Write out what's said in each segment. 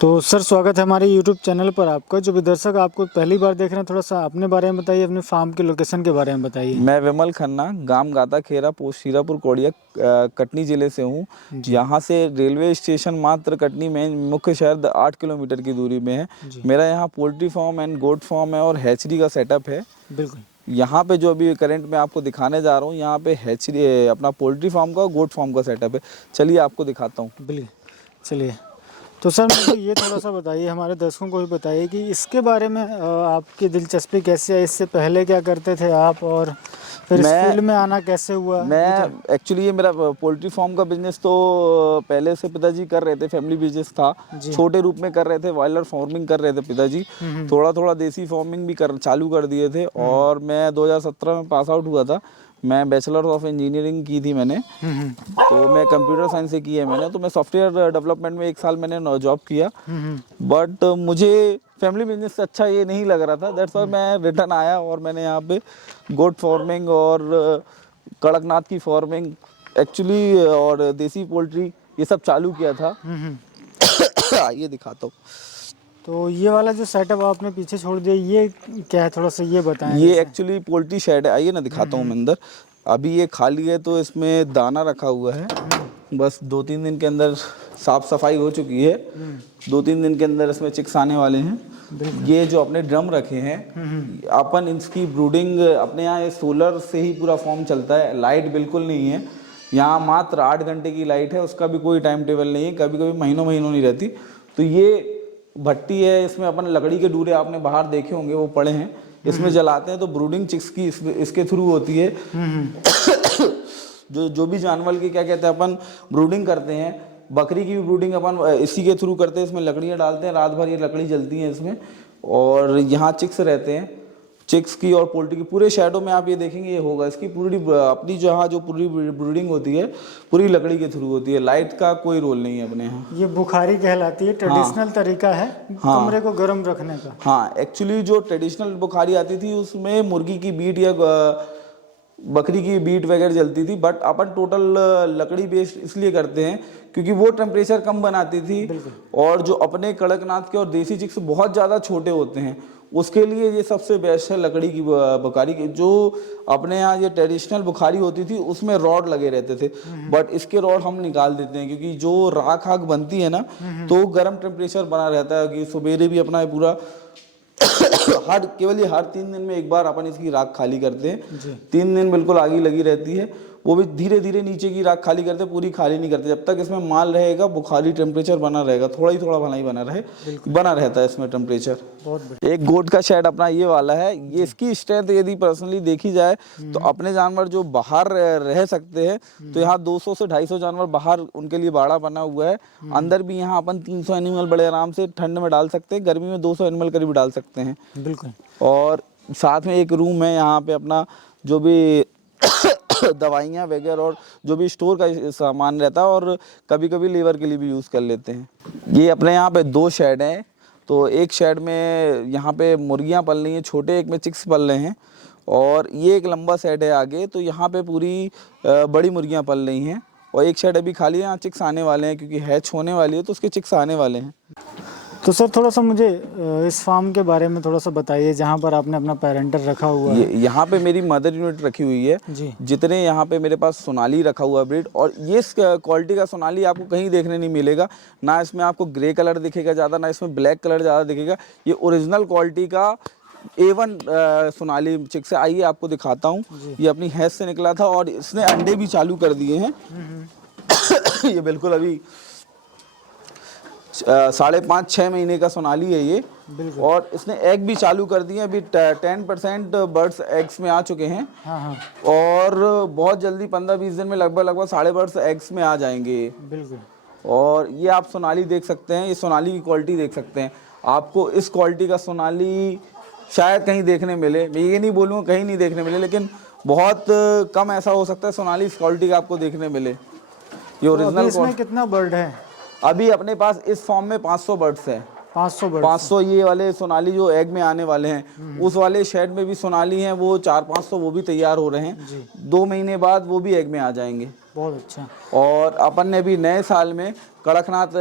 तो सर स्वागत है हमारे YouTube चैनल पर आपका। जो भी दर्शक आपको पहली बार देख रहे हैं, थोड़ा सा अपने बारे में बताइए, अपने फार्म के लोकेशन के बारे में बताइए। मैं विमल खन्ना, गांव गाता खेरा, पोस्ट शीरापुर कोड़िया, कटनी जिले से हूँ। यहाँ से रेलवे स्टेशन मात्र कटनी में मुख्य शहर 8 किलोमीटर की दूरी में है। मेरा यहाँ poultry farm and goat farm है और हैचरी का सेटअप है। बिल्कुल। यहाँ पे जो अभी करंट में आपको दिखाने जा रहा हूँ, यहाँ पे हैचरी अपना पोल्ट्री फार्म का, गोट फार्म का सेटअप है। चलिए आपको दिखाता हूँ। बिल्कुल, चलिए। तो सर मुझे ये थोड़ा सा बताइए, हमारे दर्शकों को भी बताइए कि इसके बारे में आपकी दिलचस्पी कैसे है, इससे पहले क्या करते थे आप, और फिर इस फील्ड में आना कैसे हुआ? मैं एक्चुअली ये मेरा पोल्ट्री फार्म का बिजनेस तो पहले से पिताजी कर रहे थे, फैमिली बिजनेस था, छोटे रूप में कर रहे थे, बॉयलर फार्मिंग कर रहे थे पिताजी। थोड़ा थोड़ा देसी फार्मिंग भी चालू कर दिए थे। और मैं 2017 में पास आउट हुआ था। मैं बैचलर ऑफ इंजीनियरिंग की थी मैंने, तो मैं कंप्यूटर साइंस से की है मैंने। तो मैं सॉफ्टवेयर डेवलपमेंट में 1 साल मैंने जॉब किया, बट मुझे फैमिली बिजनेस से अच्छा ये नहीं लग रहा था। दैट्स व्हाई मैं रिटर्न आया और मैंने यहाँ पे गोट फार्मिंग और कड़कनाथ की फार्मिंग एक्चुअली और देसी पोल्ट्री ये सब चालू किया था। आइए दिखाता हूँ। तो ये वाला जो सेटअप आपने पीछे छोड़ दिया, ये क्या है, थोड़ा सा ये बताएं। ये एक्चुअली पोल्ट्री शेड है। आइए ना दिखाता हूँ मैं अंदर। अभी ये खाली है तो इसमें दाना रखा हुआ है। बस 2-3 दिन के अंदर साफ सफाई हो चुकी है। 2-3 दिन के अंदर इसमें चिक्स आने वाले हैं। ये जो अपने ड्रम रखे हैं, अपन इसकी ब्रूडिंग अपने यहाँ सोलर से ही पूरा फॉर्म चलता है। लाइट बिल्कुल नहीं है यहाँ, मात्र 8 घंटे की लाइट है, उसका भी कोई टाइम टेबल नहीं है, कभी कभी महीनों महीनों नहीं रहती। तो ये भट्टी है, इसमें अपन लकड़ी के डूरे आपने बाहर देखे होंगे, वो पड़े हैं, इसमें जलाते हैं तो ब्रूडिंग चिक्स की इसके थ्रू होती है। जो भी जानवर की क्या कहते हैं अपन ब्रूडिंग करते हैं, बकरी की भी ब्रूडिंग अपन इसी के थ्रू करते हैं। इसमें लकड़ियाँ डालते हैं, रात भर ये लकड़ी जलती है इसमें, और यहाँ चिक्स रहते हैं। चिक्स की और पोल्ट्री की पूरे शैडो में आप ये देखेंगे ये होगा। इसकी पूरी अपनी जहाँ जो पूरी ब्रीडिंग होती है पूरी लकड़ी के थ्रू होती है, लाइट का कोई रोल नहीं है अपने यहाँ। ये बुखारी कहलाती है, ट्रेडिशनल तरीका है कमरे को गर्म रखने का। हाँ, एक्चुअली जो ट्रेडिशनल बुखारी आती थी उसमें मुर्गी की बीट या बकरी की बीट वगैरह जलती थी, बट अपन टोटल लकड़ी बेस्ड इसलिए करते हैं क्योंकि वो टेम्परेचर कम बनाती थी। और जो अपने कड़कनाथ के और देसी चिक्स बहुत ज़्यादा छोटे होते हैं, उसके लिए ये सबसे बेस्ट है लकड़ी की बुखारी की। जो अपने यहाँ ये ट्रेडिशनल बुखारी होती थी उसमें रॉड लगे रहते थे, बट इसके रॉड हम निकाल देते हैं क्योंकि जो राख आग बनती है ना, तो गर्म टेम्परेचर बना रहता है कि सवेरे भी अपना पूरा केवल ये हर 3 दिन में एक बार अपन इसकी राख खाली करते हैं। 3 दिन बिल्कुल आग ही लगी रहती है, वो भी धीरे धीरे नीचे की राख खाली करते हैं, पूरी खाली नहीं करते। जब तक इसमें माल रहेगा बुखारी टेम्परेचर बना रहेगा, थोड़ा ही थोड़ा भला ही बना रहता है इसमें टेम्परेचर। एक गोट का शेड अपना ये वाला है। ये इसकी स्ट्रेंथ यदि पर्सनली देखी जाए तो अपने जानवर जो बाहर रह सकते हैं, तो यहाँ 200 से 250 जानवर बाहर उनके लिए बाड़ा बना हुआ है। अंदर भी यहाँ अपन 300 एनिमल बड़े आराम से ठंड में डाल सकते हैं, गर्मी में 200 एनिमल करीब डाल सकते हैं। बिल्कुल। और साथ में एक रूम है, यहाँ पे अपना जो भी दवाइयाँ वगैरह और जो भी स्टोर का सामान रहता है, और कभी कभी लीवर के लिए भी यूज़ कर लेते हैं। ये अपने यहाँ पे 2 शेड हैं। तो एक शेड में यहाँ पे मुर्गियाँ पल रही हैं छोटे, एक में चिक्स पल रहे हैं, और ये एक लंबा शेड है आगे, तो यहाँ पे पूरी बड़ी मुर्गियाँ पल रही हैं। और एक शेड अभी खाली है, यहाँ चिक्स आने वाले हैं क्योंकि हैच होने वाली है तो उसके चिक्स आने वाले हैं। तो सर थोड़ा सा मुझे इस फार्म के बारे में थोड़ा सा बताइए, जहाँ पर आपने अपना पेरेंटर रखा हुआ है। यहाँ पे मेरी मदर यूनिट रखी हुई है जी। जितने यहाँ पे मेरे पास सोनाली रखा हुआ है ब्रीड, और ये क्वालिटी का सोनाली आपको कहीं देखने नहीं मिलेगा। ना इसमें आपको ग्रे कलर दिखेगा ज़्यादा, ना इसमें ब्लैक कलर ज़्यादा दिखेगा। ये ओरिजिनल क्वालिटी का A1 सोनाली चिक्स है। आइए आपको दिखाता हूँ। ये अपनी हैज से निकला था और इसने अंडे भी चालू कर दिए हैं। ये बिल्कुल अभी 5.5-6 महीने का सोनाली है ये, और इसने एग भी चालू कर दिए। अभी 10% बर्ड्स एग्स में आ चुके हैं। हाँ। और बहुत जल्दी 15-20 दिन में लगभग 1.5 बर्ड्स एग्स में आ जाएंगे। बिल्कुल। और ये आप सोनाली देख सकते हैं, ये सोनाली की क्वालिटी देख सकते हैं। आपको इस क्वालिटी का सोनाली शायद कहीं देखने मिले, मैं ये नहीं बोलूँगा कहीं नहीं देखने मिले, लेकिन बहुत कम ऐसा हो सकता है सोनाली इस क्वालिटी का आपको देखने मिले। ये ओरिजिनल। इसमें कितना बर्ड है? अभी अपने पास इस फॉर्म में 500 बर्ड्स हैं। 500 ये वाले सोनाली जो एग में आने वाले हैं, उस वाले शेड में भी सोनाली हैं, वो 400-500 वो भी तैयार हो रहे हैं। 2 महीने बाद वो भी एग में आ जाएंगे। बहुत अच्छा। और अपन ने भी नए साल में कड़कनाथ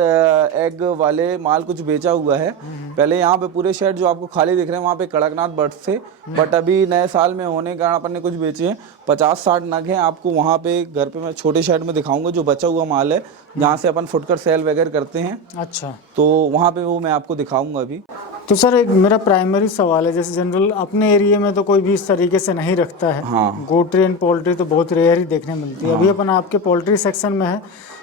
एग वाले माल कुछ बेचा हुआ है। पहले यहाँ पे पूरे शेड जो आपको खाली दिख रहे हैं वहाँ पे कड़कनाथ बर्ड्स थे, बट अभी नए साल में होने के कारण अपन ने कुछ बेचे हैं। 50-60 नग हैं, आपको वहाँ पे घर पे मैं छोटे शेड में दिखाऊंगा जो बचा हुआ माल है, जहाँ से अपन फुटकर सेल वगैरह करते हैं। अच्छा, तो वहाँ पे वो मैं आपको दिखाऊंगा अभी। तो सर एक मेरा प्राइमरी सवाल है, जैसे जनरल अपने एरिया में तो कोई भी इस तरीके से नहीं रखता है। हाँ। गोट्री एंड पोल्ट्री तो बहुत रेयर ही देखने मिलती है। अभी अपन आपके पोल्ट्री सेक्शन में है,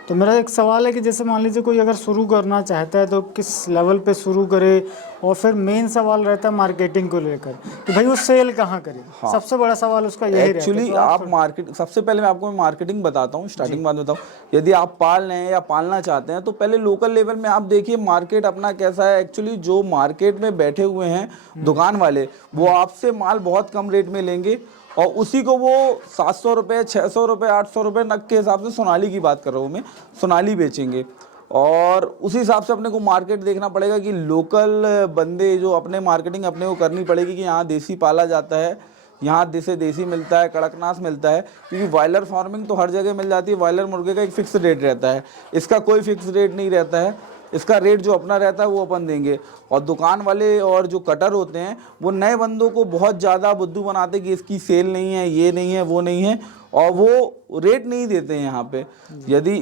तो मेरा एक सवाल है कि जैसे मान लीजिए कोई अगर शुरू करना चाहता है तो किस लेवल पे शुरू करे, और फिर मेन सवाल रहता है मार्केटिंग को लेकर कि भाई वो सेल कहाँ करे। हाँ। सबसे बड़ा सवाल उसका यही रहता है। एक्चुअली तो आप मार्केट, सबसे पहले मैं आपको मार्केटिंग बताता हूँ, स्टार्टिंग बात बताऊँ। यदि आप पाल रहे हैं या पालना चाहते हैं तो पहले लोकल लेवल में आप देखिए मार्केट अपना कैसा है। एक्चुअली जो मार्केट में बैठे हुए हैं दुकान वाले, वो आपसे माल बहुत कम रेट में लेंगे और उसी को वो 700 रुपये, 600 रुपये, 800 रुपये नग के हिसाब से, सोनाली की बात कर रहा हूँ मैं, सोनाली बेचेंगे। और उसी हिसाब से अपने को मार्केट देखना पड़ेगा कि लोकल बंदे जो अपने मार्केटिंग अपने को करनी पड़ेगी कि यहाँ देसी पाला जाता है, यहाँ देसी मिलता है, कड़कनाथ मिलता है। क्योंकि बॉयलर फार्मिंग तो हर जगह मिल जाती है, बॉयलर मुर्गे का एक फिक्स रेट रहता है, इसका कोई फिक्स रेट नहीं रहता है। इसका रेट जो अपना रहता है वो अपन देंगे। और दुकान वाले और जो कटर होते हैं वो नए बंदों को बहुत ज़्यादा बुद्धू बनाते कि इसकी सेल नहीं है, ये नहीं है, वो नहीं है, और वो रेट नहीं देते हैं यहाँ पे। यदि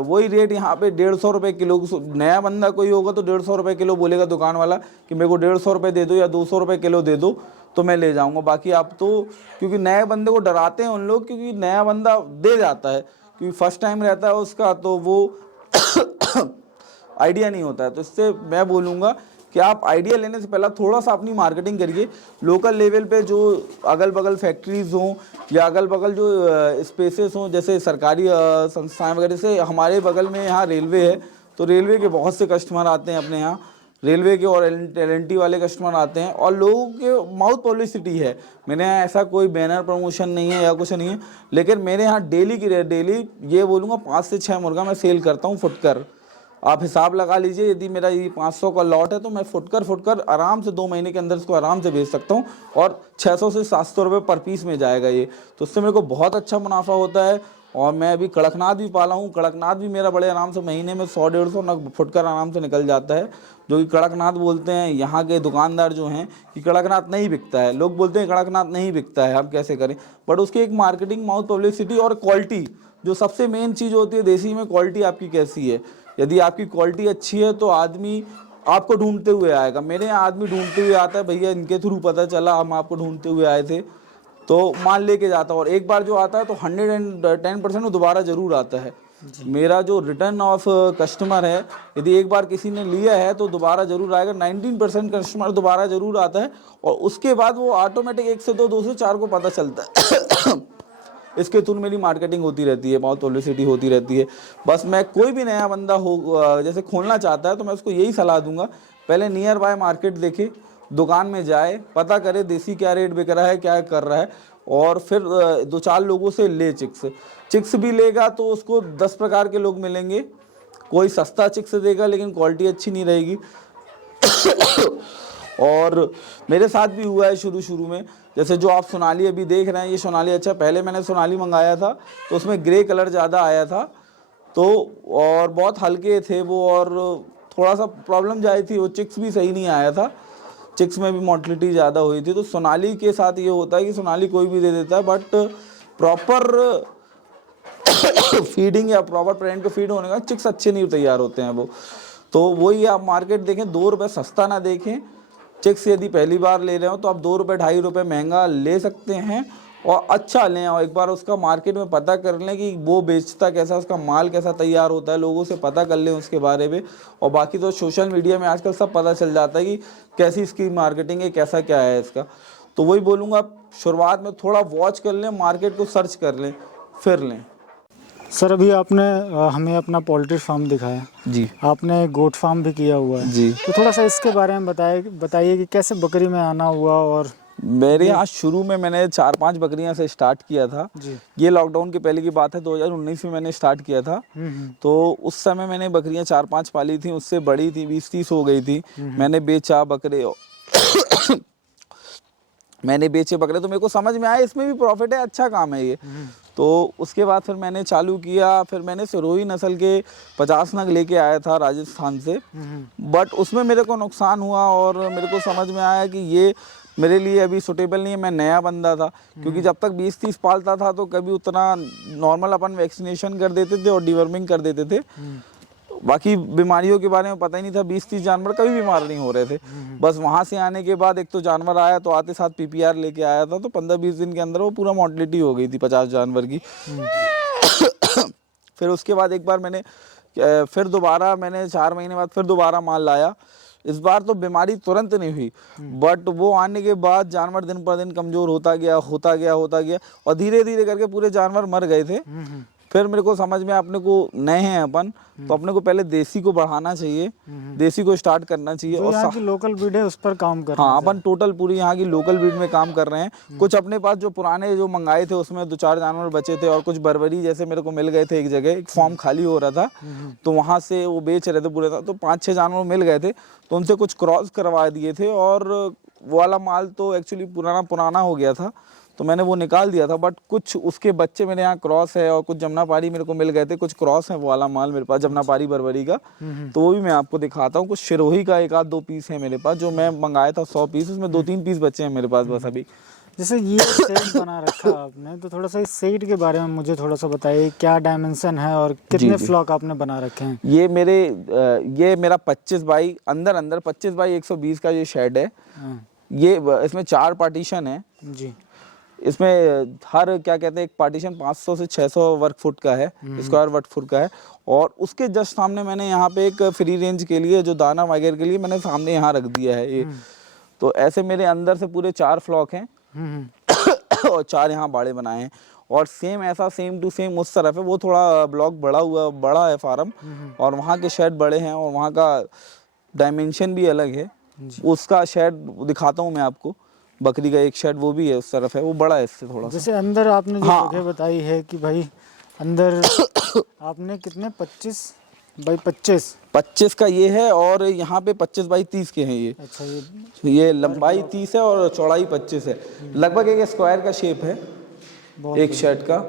वही रेट यहाँ पे 150 रुपये किलो, नया बंदा कोई होगा तो 150 रुपये किलो बोलेगा दुकान वाला कि मेरे को 150 रुपये दे दो या 200 रुपये किलो दे दो तो मैं ले जाऊँगा। बाकी आप तो, क्योंकि नए बंदे को डराते हैं उन लोग, क्योंकि नया बंदा दे जाता है क्योंकि फर्स्ट टाइम रहता है उसका, तो वो आइडिया नहीं होता है। तो इससे मैं बोलूँगा कि आप आइडिया लेने से पहले थोड़ा सा अपनी मार्केटिंग करिए। लोकल लेवल पे जो अगल बगल फैक्ट्रीज़ हों या अगल बगल जो स्पेसेस हों, जैसे सरकारी संस्थाएं वगैरह, से हमारे बगल में यहाँ रेलवे है, तो रेलवे के बहुत से कस्टमर आते हैं अपने यहाँ, रेलवे के और LNT वाले कस्टमर आते हैं, और लोगों के माउथ पब्लिसिटी है। मेरे यहाँ ऐसा कोई बैनर प्रमोशन नहीं है या कुछ नहीं है, लेकिन मेरे यहाँ डेली ये बोलूँगा 5 से 6 मुर्गा मैं सेल करता हूँ फुटकर। आप हिसाब लगा लीजिए, यदि मेरा ये 500 का लॉट है तो मैं फुटकर आराम से 2 महीने के अंदर इसको आराम से बेच सकता हूँ, और 600 से 700 रुपये पर पीस में जाएगा ये। तो उससे मेरे को बहुत अच्छा मुनाफा होता है। और मैं अभी कड़कनाथ भी पाला हूँ, कड़कनाथ भी मेरा बड़े आराम से महीने में 100-150 नग फुटकर आराम से निकल जाता है, जो कि कड़कनाथ बोलते हैं यहाँ के दुकानदार जो हैं कि कड़कनाथ नहीं बिकता है। लोग बोलते हैं कड़कनाथ नहीं बिकता है, हम कैसे करें, बट उसकी एक मार्केटिंग, माउथ पब्लिसिटी और क्वालिटी, जो सबसे मेन चीज़ होती है देसी में, क्वालिटी आपकी कैसी है। यदि आपकी क्वालिटी अच्छी है तो आदमी आपको ढूंढते हुए आएगा। मेरे यहाँ आदमी ढूंढते हुए आता है, भैया इनके थ्रू पता चला, हम आपको ढूंढते हुए आए थे, तो माल लेके जाता है। और एक बार जो आता है तो 110% वो दोबारा ज़रूर आता है। मेरा जो रिटर्न ऑफ कस्टमर है, यदि एक बार किसी ने लिया है तो दोबारा ज़रूर आएगा। 19% कस्टमर दोबारा ज़रूर आता है, और उसके बाद वो ऑटोमेटिक 1 से 2, 2 से 4 को पता चलता है। इसके थ्रू मेरी मार्केटिंग होती रहती है, बहुत पब्लिसिटी होती रहती है। बस मैं कोई भी नया बंदा हो जैसे खोलना चाहता है तो मैं उसको यही सलाह दूंगा, पहले नियर बाय मार्केट देखे, दुकान में जाए, पता करे देसी क्या रेट बिक रहा है, क्या कर रहा है, और फिर 2-4 लोगों से ले चिक्स भी लेगा तो उसको 10 प्रकार के लोग मिलेंगे। कोई सस्ता चिक्स देगा लेकिन क्वालिटी अच्छी नहीं रहेगी। और मेरे साथ भी हुआ है शुरू में, जैसे जो आप सोनाली अभी देख रहे हैं, ये सोनाली, अच्छा पहले मैंने सोनाली मंगाया था तो उसमें ग्रे कलर ज़्यादा आया था, तो और बहुत हल्के थे वो, और थोड़ा सा प्रॉब्लम जाई थी, वो चिक्स भी सही नहीं आया था, चिक्स में भी मोर्टलिटी ज़्यादा हुई थी। तो सोनाली के साथ ये होता है कि सोनाली कोई भी दे देता है, बट प्रॉपर फीडिंग या प्रॉपर प्रेजेंट को फीड होने का चिक्स अच्छे नहीं तैयार होते हैं वो। तो वही आप मार्केट देखें, 2 रुपये सस्ता ना देखें। चिक्स यदि पहली बार ले रहे हो तो आप 2 रुपये 2.5 रुपये महंगा ले सकते हैं, और अच्छा लें, और एक बार उसका मार्केट में पता कर लें कि वो बेचता कैसा, उसका माल कैसा तैयार होता है, लोगों से पता कर लें उसके बारे में। और बाकी तो सोशल मीडिया में आजकल सब पता चल जाता है कि कैसी इसकी मार्केटिंग है, कैसा क्या है इसका। तो वही बोलूँगा, शुरुआत में थोड़ा वॉच कर लें, मार्केट को सर्च कर लें, फिर लें। सर अभी आपने हमें अपना पोल्ट्री फार्म दिखाया जी, आपने गोट फार्म भी किया हुआ है जी, तो थोड़ा सा इसके बारे में बताइए कि कैसे बकरी में आना हुआ। और मेरे यहाँ शुरू में मैंने 4-5 बकरियां से स्टार्ट किया था जी। ये लॉकडाउन के पहले की बात है, 2019 में मैंने स्टार्ट किया था। तो उस समय मैंने बकरियां 4-5 पाली थी, उससे बड़ी थी, 20-30 हो गई थी। मैंने बेचा बकरे मैंने बेचे बकरे, तो मेरे को समझ में आया इसमें भी प्रॉफिट है, अच्छा काम है ये। तो उसके बाद फिर मैंने चालू किया, फिर मैंने सिरोही नस्ल के 50 नग लेके आया था राजस्थान से, बट उसमें मेरे को नुकसान हुआ और मेरे को समझ में आया कि ये मेरे लिए अभी सुटेबल नहीं है। मैं नया बंदा था, क्योंकि जब तक 20-30 पालता था तो कभी उतना नॉर्मल अपन वैक्सीनेशन कर देते थे और डिवर्मिंग कर देते थे, बाकी बीमारियों के बारे में पता ही नहीं था। 20-30 जानवर कभी बीमार नहीं हो रहे थे। बस वहाँ से आने के बाद एक तो जानवर आया, तो आते साथ PPR लेके आया था, तो 15-20 दिन के अंदर वो पूरा मॉर्टिलिटी हो गई थी 50 जानवर की। फिर उसके बाद एक बार मैंने फिर दोबारा मैंने 4 महीने बाद फिर दोबारा माल लाया। इस बार तो बीमारी तुरंत नहीं हुई, बट वो आने के बाद जानवर दिन पर दिन कमज़ोर होता गया और धीरे धीरे करके पूरे जानवर मर गए थे। फिर मेरे को समझ में, अपने को नए हैं अपन, तो अपने को पहले देसी को बढ़ाना चाहिए, देसी को स्टार्ट करना चाहिए। और यहाँ की लोकल ब्रीड है उस पर काम कर रहे हैं। हाँ, अपन टोटल पूरी यहाँ की लोकल ब्रीड में काम कर रहे हैं। कुछ अपने पास जो पुराने जो मंगाए थे उसमें 2-4 जानवर बचे थे, और कुछ बर्बरी जैसे मेरे को मिल गए थे। एक जगह एक फॉर्म खाली हो रहा था, तो वहाँ से वो बेच रहे थे पूरे, तो 5-6 जानवर मिल गए थे, तो उनसे कुछ क्रॉस करवा दिए थे। और वो वाला माल तो एक्चुअली पुराना हो गया था, तो मैंने वो निकाल दिया था। बट कुछ उसके बच्चे मेरे यहाँ क्रॉस है, और कुछ जमुनापारी मेरे को मिल गए थे, कुछ क्रॉस है वो वाला माल मेरे पास, जमुनापारी बर्बरी का। तो वो भी मैं आपको दिखाता हूँ। कुछ सिरोही का 1-2 पीस है मेरे पास, जो मैं मंगाया था 100 पीस, उसमें 2-3 पीस बच्चे हैं मेरे पास बस अभी। जैसे ये सेट बना रखा आपने, तो थोड़ा सा इस सेट के बारे में मुझे थोड़ा सा बताइए, क्या डायमेंशन है और कितने फ्लॉक आपने बना रखे हैं? ये मेरा 25 बाई अंदर 25 बाई 120 का ये शेड है। ये इसमें 4 पार्टीशन है जी। इसमें हर क्या कहते हैं, एक पार्टीशन 500 से 600 वर्ग फुट का है, स्क्वायर वर्ग फुट का है। और उसके जस्ट सामने मैंने यहाँ पे एक फ्री रेंज के लिए, जो दाना वगैरह के लिए मैंने सामने यहाँ रख दिया है ये। तो ऐसे मेरे अंदर से पूरे 4 फ्लॉक हैं और 4 यहाँ बाड़े बनाए हैं। और सेम टू सेम उस तरफ है, वो थोड़ा ब्लॉक बड़ा है फार्म, और वहाँ के शेड बड़े हैं, और वहाँ का डायमेंशन भी अलग है। उसका शेड दिखाता हूँ मैं आपको। बकरी का एक शेड वो भी है, उस तरफ है, वो बड़ा है इससे थोड़ा सा। जैसे अंदर आपने जो जगह बताई है कि भाई अंदर आपने कितने 25 बाई 25 का ये है, और यहाँ पे 25 बाई 30 के हैं ये। अच्छा, ये लंबाई 30 है और चौड़ाई 25 है। लगभग एक स्क्वायर का शेप है एक शेड का।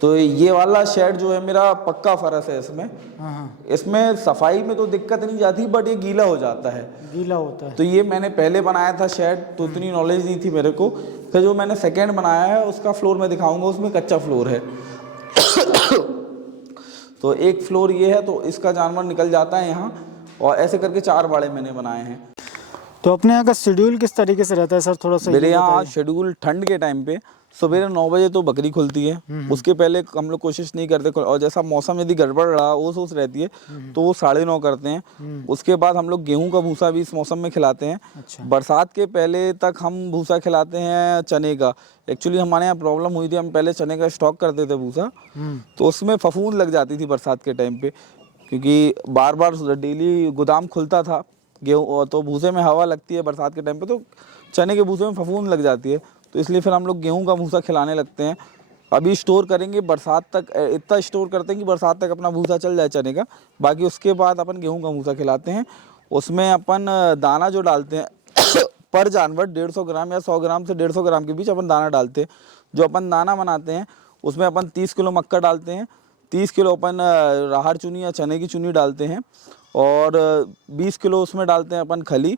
तो ये वाला शेड जो है मेरा पक्का फरस है इसमें। इसमें सफाई में तो दिक्कत नहीं जाती, बट ये गीला हो जाता है। गीला होता है। तो ये मैंने पहले बनाया था शेड, तो इतनी नॉलेज नहीं थी मेरे को। फिर जो मैंने सेकेंड बनाया है उसका फ्लोर मैं दिखाऊंगा, उसमें कच्चा फ्लोर है। तो एक फ्लोर ये है, तो इसका जानवर निकल जाता है यहाँ, और ऐसे करके 4 बाड़े मैंने बनाए हैं। तो अपने यहाँ का शेड्यूल किस तरीके से रहता है सर, थोड़ा सा? मेरे यहाँ शेड्यूल ठंड के टाइम पे सवेरे 9 बजे तो बकरी खुलती है, उसके पहले हम लोग कोशिश नहीं करते। और जैसा मौसम यदि गड़बड़ रहा, ओस रहती है, तो वो 9:30 करते हैं। उसके बाद हम लोग गेहूं का भूसा भी इस मौसम में खिलाते हैं। अच्छा। बरसात के पहले तक हम भूसा खिलाते हैं चने का। एक्चुअली हमारे यहाँ प्रॉब्लम हुई थी, हम पहले चने का स्टॉक करते थे भूसा, तो उसमें फफूंद लग जाती थी बरसात के टाइम पे, क्योंकि बार बार डेली गोदाम खुलता था गेहूँ, तो भूसे में हवा लगती है बरसात के टाइम पे, तो चने के भूसे में फफूंद लग जाती है। तो इसलिए फिर हम लोग गेहूं का भूसा खिलाने लगते हैं। अभी स्टोर करेंगे बरसात तक, इतना स्टोर करते हैं कि बरसात तक अपना भूसा चल जाए चने का। बाकी उसके बाद अपन गेहूं का भूसा खिलाते हैं। उसमें अपन दाना जो डालते हैं पर जानवर 150 ग्राम या 100 ग्राम से 150 ग्राम के बीच अपन दाना डालते हैं। जो अपन दाना बनाते हैं उसमें अपन 30 किलो मक्का डालते हैं, 30 किलो अपन राहर चुनी या चने की चुनी डालते हैं, और 20 किलो उसमें डालते हैं अपन खली।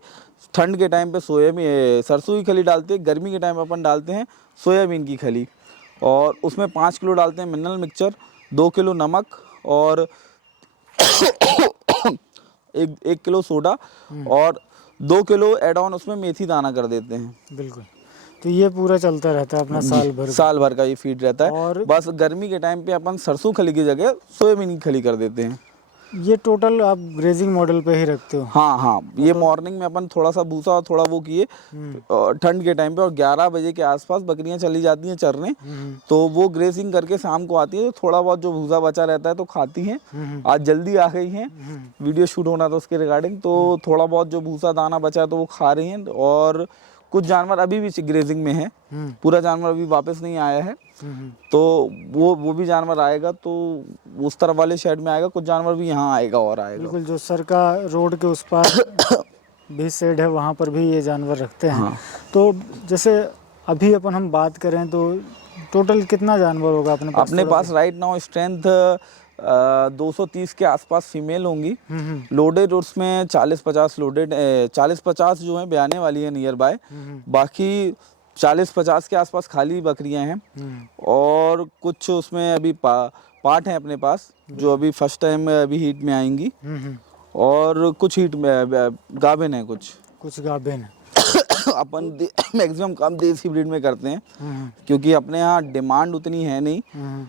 ठंड के टाइम पे सोयाबीन सरसों की खली डालते हैं, गर्मी के टाइम पे अपन डालते हैं सोयाबीन की खली। और उसमें 5 किलो डालते हैं मिनरल मिक्सचर, 2 किलो नमक, और 1 किलो सोडा, और 2 किलो एड ऑन उसमें मेथी दाना कर देते हैं। बिल्कुल। तो ये पूरा चलता रहता है अपना साल भर का ये फीड रहता है। और बस गर्मी के टाइम पे अपन सरसों खली की जगह सोयाबीन की खली कर देते हैं। ये टोटल आप ग्रेजिंग मॉडल पे ही रखते हो? हाँ, ये मॉर्निंग में अपन थोड़ा सा भूसा और थोड़ा वो किए ठंड के टाइम पे, और 11 बजे के आसपास बकरियां चली जाती हैं चरने, तो वो ग्रेजिंग करके शाम को आती है, तो थोड़ा बहुत जो भूसा बचा रहता है तो खाती हैं। आज जल्दी आ गई हैं, वीडियो शूट होना था उसके रिगार्डिंग, तो थोड़ा बहुत जो भूसा दाना बचा है तो वो खा रही हैं। और कुछ जानवर अभी भी ग्रेजिंग में है, पूरा जानवर अभी वापस नहीं आया है, तो वो भी जानवर आएगा, तो उस तरफ वाले शेड में आएगा। कुछ जानवर भी यहाँ आएगा और आएगा। बिल्कुल, जो सर का रोड के उस पार भी शेड है, वहाँ पर भी ये जानवर रखते हैं। हाँ। तो जैसे अभी अपन हम बात करें तो टोटल कितना जानवर होगा अपने पास? अपने पास राइट नाउ स्ट्रेंथ 230 के आसपास फीमेल होंगी। लोडेड उसमें 40-50 लोडेड, 40-50 जो है ब्याने वाली है नियर बाय। बाकी 40-50 के आसपास खाली बकरियां हैं और कुछ उसमें अभी पार्ट हैं अपने पास जो अभी फर्स्ट टाइम अभी हीट में आएंगी और कुछ हीट में गाभिन है कुछ गाभिन है। अपन मैक्सिमम काम देसी ब्रीड में करते हैं क्योंकि अपने यहाँ डिमांड उतनी है नहीं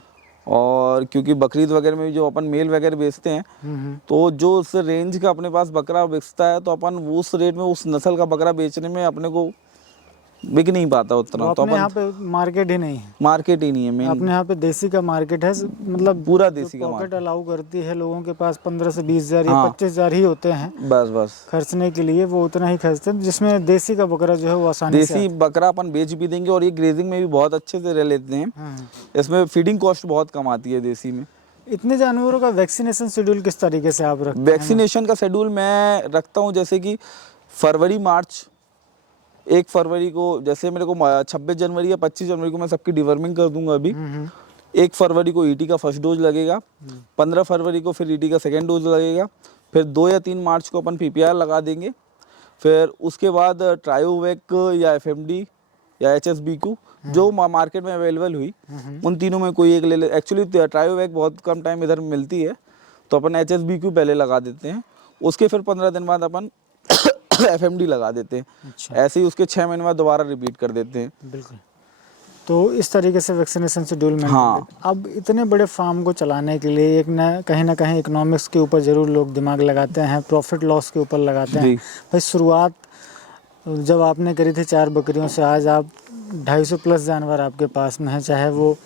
और क्योंकि बकरीद वगैरह में भी जो अपन मेल वगैरह बेचते हैं तो जो उस रेंज का अपने पास बकरा बिकता है तो अपन उस रेट में उस नस्ल का बकरा बेचने में अपने को बिक नहीं पाता उतना। तो अपने यहाँ पे मार्केट ही नहीं है। मार्केट ही नहीं है मेन। अपने यहाँ पे देसी का मार्केट है, मतलब पूरा देसी का पॉकेट अलाउ करती है लोगों के पास 15 से 20 हज़ार या 25 हज़ार ही होते हैं बस खर्चने के लिए, वो उतना ही खर्चते हैं जिसमें देसी का बकरा जो है वो आसानी देसी बकरा अपन बेच भी देंगे और ये ग्रेजिंग में भी बहुत अच्छे से रह लेते हैं। इसमें फीडिंग कॉस्ट बहुत कम आती है देसी में। इतने जानवरों का वैक्सीनेशन शेड्यूल किस तरीके से आप रखते हैं? वैक्सीनेशन का शेड्यूल मैं रखता हूँ जैसे कि फरवरी मार्च, 1 फरवरी को जैसे मेरे को 26 जनवरी या 25 जनवरी को मैं सबकी डिवर्मिंग कर दूंगा। अभी 1 फरवरी को ईटी का फर्स्ट डोज लगेगा, 15 फरवरी को फिर ईटी का सेकेंड डोज लगेगा, फिर 2 या 3 मार्च को अपन पीपीआर लगा देंगे, फिर उसके बाद ट्रायोवेक या एफएमडी या एचएसबीक्यू जो मार्केट में अवेलेबल हुई उन तीनों में कोई एक ले ले। एक्चुअली ट्रायोवेक बहुत कम टाइम इधर मिलती है तो अपन एचएसबीक्यू पहले लगा देते हैं, उसके फिर 15 दिन बाद अपन एफएमडी लगा देते हैं। अच्छा। ऐसे ही उसके 6 महीने बाद दोबारा रिपीट कर देते हैं। बिल्कुल। तो इस तरीके से वैक्सीनेशन शेड्यूल में अब इतने बड़े फार्म को चलाने के लिए एक ना कहीं इकोनॉमिक्स के ऊपर ज़रूर लोग दिमाग लगाते हैं, प्रॉफिट लॉस के ऊपर लगाते हैं। भाई शुरुआत जब आपने करी थी 4 बकरियों से, आज आप 250 प्लस जानवर आपके पास में है, चाहे वो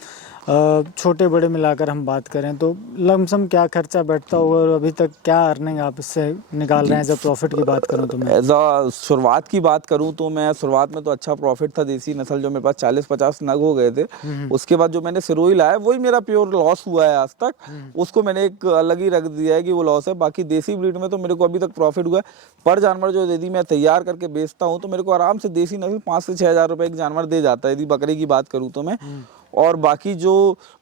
छोटे बड़े मिलाकर हम बात करें तो लमसम क्या खर्चा बैठता होगा और अभी तक क्या अर्निंग आप इससे निकाल रहे हैं? जब प्रॉफिट की बात करूं तो मैं शुरुआत की बात करूं तो मैं शुरुआत में तो अच्छा प्रॉफिट था। देसी नस्ल जो मेरे पास 40-50 नग हो गए थे, उसके बाद जो मैंने सिरोही लाया वही मेरा प्योर लॉस हुआ है आज तक। उसको मैंने एक अलग ही रख दिया है कि वो लॉस है। बाकी देसी ब्रीड में तो मेरे को अभी तक प्रॉफिट हुआ है। पर जानवर जो यदि मैं तैयार करके बेचता हूँ तो मेरे को आराम से देसी नस्ल 5 से 6 हज़ार रुपये एक जानवर दे जाता है यदि बकरी की बात करूँ तो मैं। और बाकी जो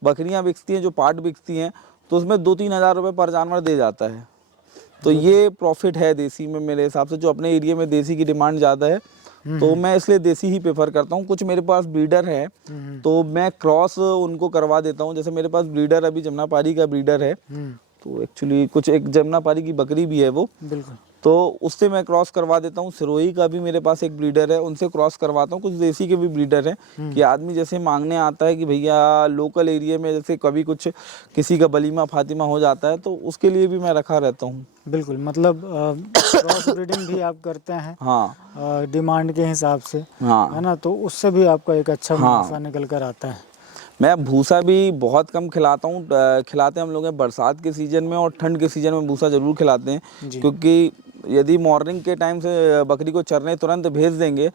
बकरियां बिकती हैं, जो पार्ट बिकती हैं, तो उसमें 2-3 हज़ार रुपये पर जानवर दे जाता है। तो ये प्रॉफिट है देसी में मेरे हिसाब से। जो अपने एरिया में देसी की डिमांड ज़्यादा है तो मैं इसलिए देसी ही प्रेफर करता हूँ। कुछ मेरे पास ब्रीडर है तो मैं क्रॉस उनको करवा देता हूँ। जैसे मेरे पास ब्रीडर अभी जमुनापारी का ब्रीडर है तो एक्चुअली कुछ एक जमुनापारी की बकरी भी है वो, बिल्कुल, तो उससे मैं क्रॉस करवा देता हूँ। सिरोही का भी मेरे पास एक ब्रीडर है, उनसे क्रॉस करवाता हूँ। कुछ देसी के भी ब्रीडर हैं कि आदमी जैसे मांगने आता है कि भैया लोकल एरिया में जैसे कभी कुछ किसी का बलीमा फातिमा हो जाता है तो उसके लिए भी मैं रखा रहता हूँ। बिल्कुल, मतलब क्रॉस ब्रीडिंग भी आप करते हैं? हाँ, डिमांड के हिसाब से, हाँ, है ना, तो उससे भी आपका एक अच्छा मुनाफा निकल कर आता है। मैं भूसा भी बहुत कम खिलाता हूँ। खिलाते हम लोग बरसात के सीज़न में और ठंड के सीज़न में भूसा ज़रूर खिलाते हैं, क्योंकि यदि मॉर्निंग के टाइम से बकरी को चरने तुरंत भेज देंगे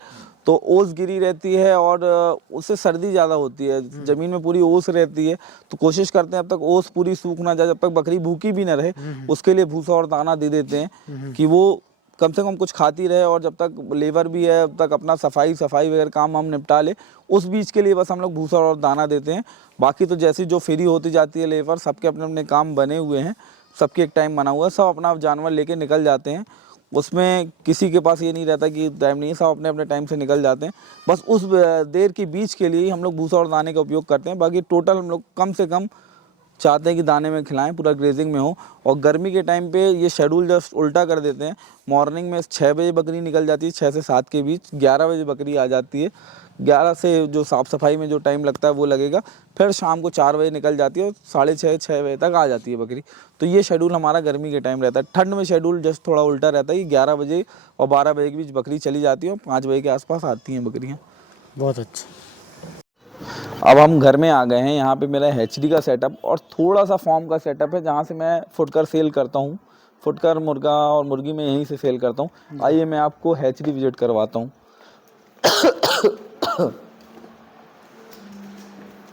तो ओस गिरी रहती है और उससे सर्दी ज़्यादा होती है, ज़मीन में पूरी ओस रहती है। तो कोशिश करते हैं अब तक ओस पूरी सूख ना जाए, जब तक बकरी भूखी भी ना रहे उसके लिए भूसा और दाना दे देते हैं कि वो कम से कम कुछ खाती रहे और जब तक लेबर भी है अब तक अपना सफाई वगैरह काम हम निपटा ले। उस बीच के लिए बस हम लोग भूसा और दाना देते हैं। बाकी तो जैसी जो फ्री होती जाती है लेबर, सबके अपने अपने काम बने हुए हैं, सबके एक टाइम बना हुआ है, सब अपना जानवर लेके निकल जाते हैं। उसमें किसी के पास ये नहीं रहता कि टाइम नहीं है, सब अपने अपने टाइम से निकल जाते हैं। बस उस देर के बीच के लिए हम लोग भूसा और दाने का उपयोग करते हैं। बाकी टोटल हम लोग कम से कम चाहते हैं कि दाने में खिलाएं, पूरा ग्रेजिंग में हो। और गर्मी के टाइम पे ये शेड्यूल जस्ट उल्टा कर देते हैं। मॉर्निंग में 6 बजे बकरी निकल जाती है, 6 से 7 के बीच, 11 बजे बकरी आ जाती है। 11 से जो साफ़ सफाई में जो टाइम लगता है वो लगेगा, फिर शाम को 4 बजे निकल जाती है और 6:30-6 बजे तक आ जाती है बकरी। तो ये शेड्यूल हमारा गर्मी के टाइम रहता है। ठंड में शेड्यूल जस्ट थोड़ा उल्टा रहता है कि 11 बजे और 12 बजे के बीच बकरी चली जाती है और 5 बजे के आसपास आती हैं बकरियाँ। बहुत अच्छा। अब हम घर में आ गए हैं। यहाँ पे मेरा हैचरी का सेटअप और थोड़ा सा फार्म का सेटअप है जहाँ से मैं फुटकर सेल करता हूँ। फुटकर मुर्गा और मुर्गी में यहीं से सेल करता हूँ। आइए मैं आपको हैचरी विजिट करवाता हूँ।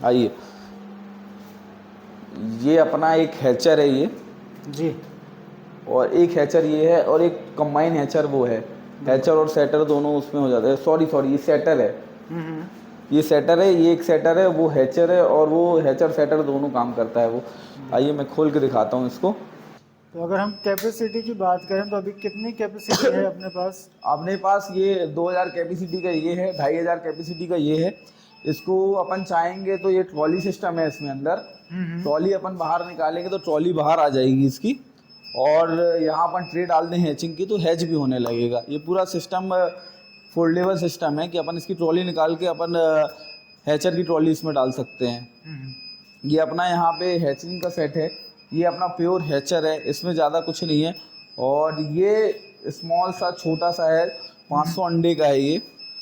आइए, ये अपना एक हैचर है ये जी, और एक हैचर ये है और एक कंबाइन हैचर वो है। हैचर और सेटर दोनों उसमें हो जाता है। सॉरी ये सेटर है। ये सेटर है, ये एक सेटर है, वो हैचर है, और वो हैचर सेटर दोनों काम करता है वो। आइए मैं खोल के दिखाता हूँ इसको। तो अगर हम कैपेसिटी की बात करें तो अभी कितनी कैपेसिटी है अपने पास? अपने पास ये 2000 कैपेसिटी का ये है, 2500 कैपेसिटी का ये है। इसको अपन चाहेंगे तो ये ट्रॉली सिस्टम है इसमें अंदर। ट्रॉली अपन बाहर निकालेंगे तो ट्रॉली बाहर आ जाएगी इसकी, और यहाँ अपन ट्रे डाल दें हैचिंग की तो हैच भी होने लगेगा। ये पूरा सिस्टम फोल्डेबल सिस्टम है कि अपन इसकी ट्रॉली निकाल के अपन हैचर की ट्रॉली इसमें डाल सकते हैं। ये अपना यहाँ पे हैचिंग का सेट है, ये अपना प्योर हैचर है, इसमें ज़्यादा कुछ नहीं है। और ये स्मॉल सा छोटा सा है, 500 अंडे का है ये।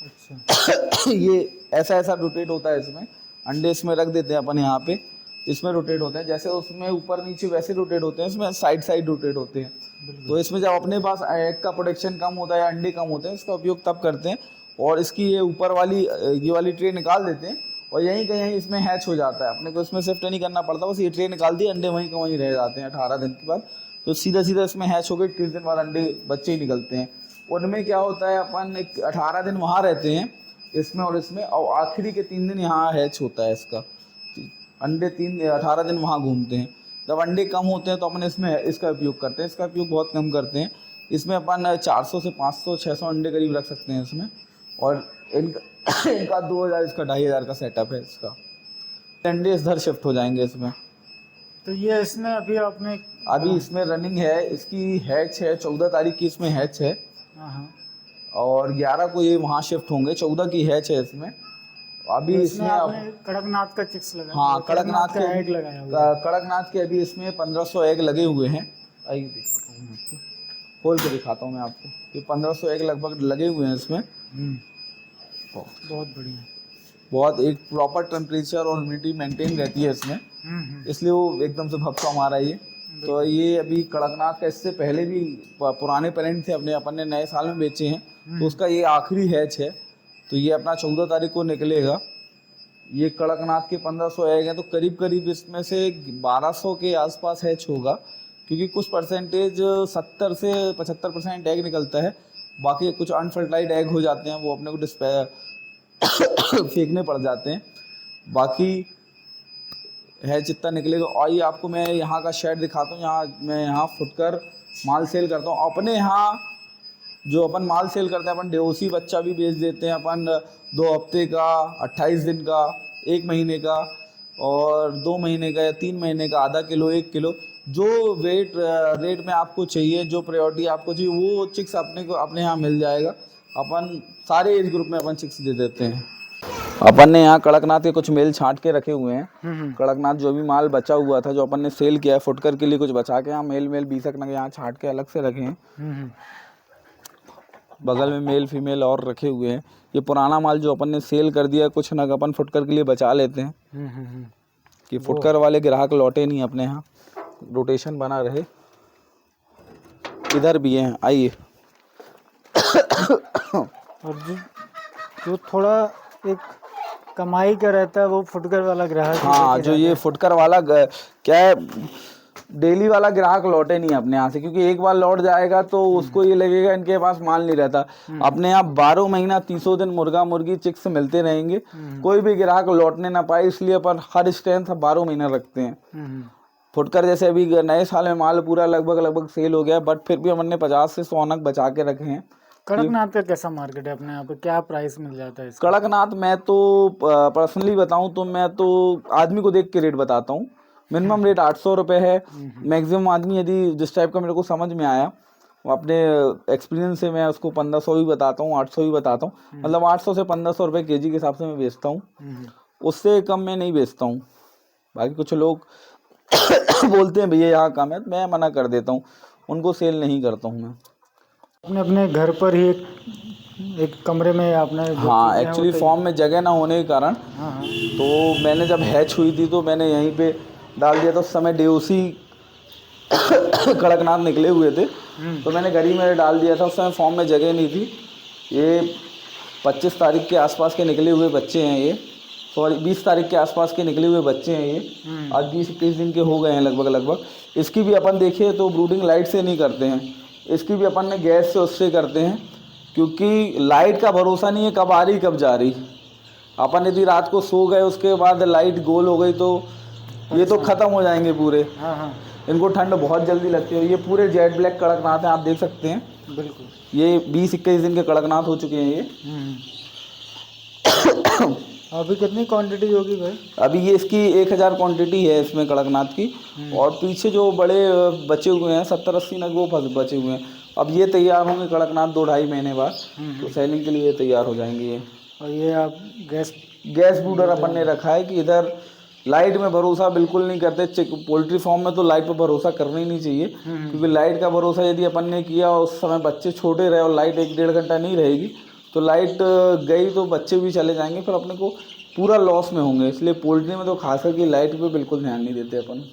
अच्छा। ये ऐसा ऐसा रोटेट होता है इसमें, अंडे इसमें रख देते हैं अपन यहाँ पे, इसमें रोटेट होते हैं। जैसे उसमें ऊपर नीचे वैसे रोटेट होते हैं, इसमें साइड साइड रोटेट होते हैं। तो इसमें जब अपने पास एग का प्रोडक्शन कम होता है, अंडे कम होते हैं, इसका उपयोग तब करते हैं। और इसकी ये ऊपर वाली ये वाली ट्रे निकाल देते हैं और यहीं कहीं इसमें हैच हो जाता है। अपने को इसमें शिफ्ट नहीं करना पड़ता, बस ये ट्रे निकाल दी, अंडे वहीं का वहीं रह जाते हैं 18 दिन के बाद। तो सीधा सीधा इसमें हैच हो गए, 30 दिन बाद अंडे बच्चे ही निकलते हैं। उनमें क्या होता है, अपन 18 दिन वहाँ रहते हैं इसमें और इसमें, और आखिरी के 3 दिन यहाँ हैच होता है इसका। अंडे 18 दिन वहाँ घूमते हैं। जब अंडे कम होते हैं तो अपन इसमें इसका उपयोग करते हैं, इसका उपयोग बहुत कम करते हैं। इसमें अपन 400 से 500 600 अंडे करीब रख सकते हैं इसमें। और इनका 2000, इसका 2500 का सेटअप है इसका। अंडे इधर शिफ्ट हो जाएंगे इसमें। तो ये इसमें अभी इसमें रनिंग है, इसकी हैच है 14 तारीख की इसमें हैच है, हाँ, और 11 को ये वहाँ शिफ्ट होंगे। 14 की हैच है इसमें। अभी तो इसमें आपने कड़कनाथ का चिक्स लगाया? हाँ, कड़कनाथ का एग लगाया हुआ है। कड़कनाथ के अभी इसमें 1500 एग लगे हुए हैं। आइए दिखाता हूँ मैं आपको, खोल के दिखाता हूँ मैं आपको। ये 1500 एग लगभग लगे हुए हैं इसमें। बहुत बढ़िया। बहुत एक प्रॉपर टेम्परेचर और ह्यूमिडिटी मेंटेन रहती है इसमें, इसलिए वो एकदम से भपका मारा ये। तो ये अभी कड़कनाथ का इससे पहले भी पुराने पेरेंट थे अपने, अपन ने नए साल में बेचे हैं, तो उसका ये आखिरी हैच है। तो ये अपना 14 तारीख को निकलेगा। ये कड़कनाथ के 1500 एग हैं, तो करीब करीब इसमें से 1200 के आसपास हैच होगा, क्योंकि कुछ परसेंटेज 70 से 75% एग निकलता है, बाकी कुछ अनफर्टिलाइज्ड एग हो जाते हैं, वो अपने को फेंकने पड़ जाते हैं। बाकी है जितना निकलेगा। और ये आपको मैं यहाँ का शेड दिखाता हूँ। मैं यहाँ फुटकर माल सेल करता हूँ। अपने यहाँ जो अपन माल सेल करते हैं, अपन डेओसी बच्चा भी बेच देते हैं अपन, 2 हफ्ते का, 28 दिन का, 1 महीने का, और 2 महीने का या 3 महीने का, आधा किलो, 1 किलो, जो रेट में आपको चाहिए, जो प्रायोरिटी आपको चाहिए, वो चिक्स अपने यहाँ मिल जाएगा। अपन सारे एज ग्रुप में अपन चिक्स दे देते हैं। अपन ने यहाँ कड़कनाथ के कुछ मेल छांट के रखे हुए हैं। कड़कनाथ जो भी माल बचा हुआ था, जो अपन ने सेल किया है, फुटकर के लिए कुछ बचा के यहाँ मेल 20 नग यहाँ छांट के अलग से रखे हैं। बगल में मेल फीमेल और रखे हुए हैं। ये पुराना माल जो अपन ने सेल कर दिया, कुछ नग अपन फुटकर के लिए बचा लेते हैं कि फुटकर वाले ग्राहक लौटे नहीं अपने यहाँ, रोटेशन बना रहे। इधर भी हैं, आइए। और जो थोड़ा एक कमाई का रहता है वो फुटकर वाला ग्राहक। हाँ, जो ये फुटकर वाला क्या है, डेली वाला ग्राहक लौटे नहीं अपने यहाँ से, क्योंकि एक बार लौट जाएगा तो उसको ये लगेगा इनके पास माल नहीं रहता। अपने यहाँ 12 महीना 300 दिन मुर्गा मुर्गी चिक्स मिलते रहेंगे, कोई भी ग्राहक लौटने ना पाए, इसलिए अपन हर स्ट्रेंथ 12 महीना रखते हैं। फुटकर जैसे अभी नए साल में माल पूरा लगभग सेल हो गया, बट फिर भी हमने 50 से 100 नग बचा के रखे हैं। कड़कनाथ का कैसा मार्केट है अपने यहाँ पे, क्या प्राइस मिल जाता है इसका? कड़कनाथ मैं तो पर्सनली बताऊं तो मैं तो आदमी को देख के रेट बताता हूँ। मिनिमम रेट 800 रुपये है। मैक्सिमम आदमी यदि जिस टाइप का मेरे को समझ में आया, अपने एक्सपीरियंस से मैं उसको 1500 भी बताता हूँ, 800 भी बताता हूँ। मतलब 800 से 1500 रुपये केजी के हिसाब से मैं बेचता हूँ, उससे कम मैं नहीं बेचता हूँ। बाकी कुछ लोग बोलते हैं भैया यहाँ कम है, तो मैं मना कर देता हूँ, उनको सेल नहीं करता हूँ मैं। आपने अपने घर पर ही एक कमरे में आपने? हाँ, एक्चुअली फॉर्म में जगह ना होने के कारण, तो मैंने जब हैच हुई थी तो मैंने यहीं पे डाल दिया था। उस समय डेओसी कड़कनाथ निकले हुए थे, तो मैंने घर ही में डाल दिया था। उस समय फॉर्म में जगह नहीं थी। ये 25 तारीख के आसपास के निकले हुए बच्चे हैं ये, सॉरी 20 तारीख के आसपास के निकले हुए बच्चे हैं ये। आज 20-21 दिन के हो गए हैं लगभग। इसकी भी अपन देखिए तो ब्रूडिंग लाइट से नहीं करते हैं, इसकी भी अपन ने गैस से उससे करते हैं, क्योंकि लाइट का भरोसा नहीं है, कब आ रही कब जा रही। अपन यदि रात को सो गए उसके बाद लाइट गोल हो गई तो ये तो ख़त्म हो जाएंगे पूरे। हाँ हाँ इनको ठंड बहुत जल्दी लगती है। ये पूरे जेट ब्लैक कड़कनाथ हैं, आप देख सकते हैं। बिल्कुल। ये 20-21 दिन के कड़कनाथ हो चुके हैं ये। अभी कितनी क्वांटिटी होगी भाई? अभी ये इसकी 1000 क्वांटिटी है इसमें कड़कनाथ की। और पीछे जो बड़े बचे हुए हैं 70-80 नग वो बचे हुए हैं। अब ये तैयार होंगे कड़कनाथ 2-2.5 महीने बाद, तो सेलिंग के लिए तैयार हो जाएंगे ये। और ये आप गैस ब्रूडर अपन ने रखा है कि इधर लाइट में भरोसा बिल्कुल नहीं करते। पोल्ट्री फार्म में तो लाइट पर भरोसा करना ही नहीं चाहिए, क्योंकि लाइट का भरोसा यदि अपन ने किया और उस समय बच्चे छोटे रहे और लाइट 1-1.5 घंटा नहीं रहेगी तो लाइट गई तो बच्चे भी चले जाएंगे, फिर अपने को पूरा लॉस में होंगे। इसलिए पोल्ट्री में तो खास करके लाइट पे बिल्कुल ध्यान नहीं देते अपन।